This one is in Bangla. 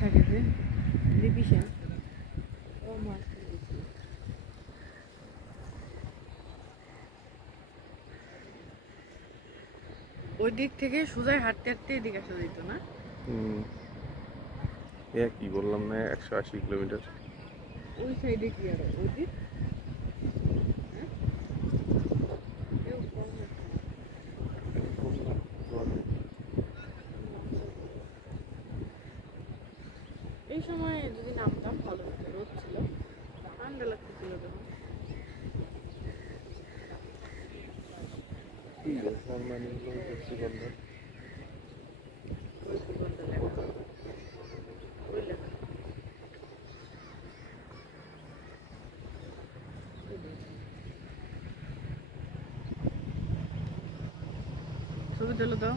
থাকে যে লিপিসা ও মাছ ওই দিক থেকে সোজা হাঁটতে হাঁটতে এদিকে আসা যেত না। কি বললাম না 180 কিলোমিটার। ওই সাইডে কি আর ওই দিক এই সময় যদি নামতাম ভালো হতো, রোদ ছিল, ঠান্ডা লাগতেছিল তখন। ছবি তুলো তো।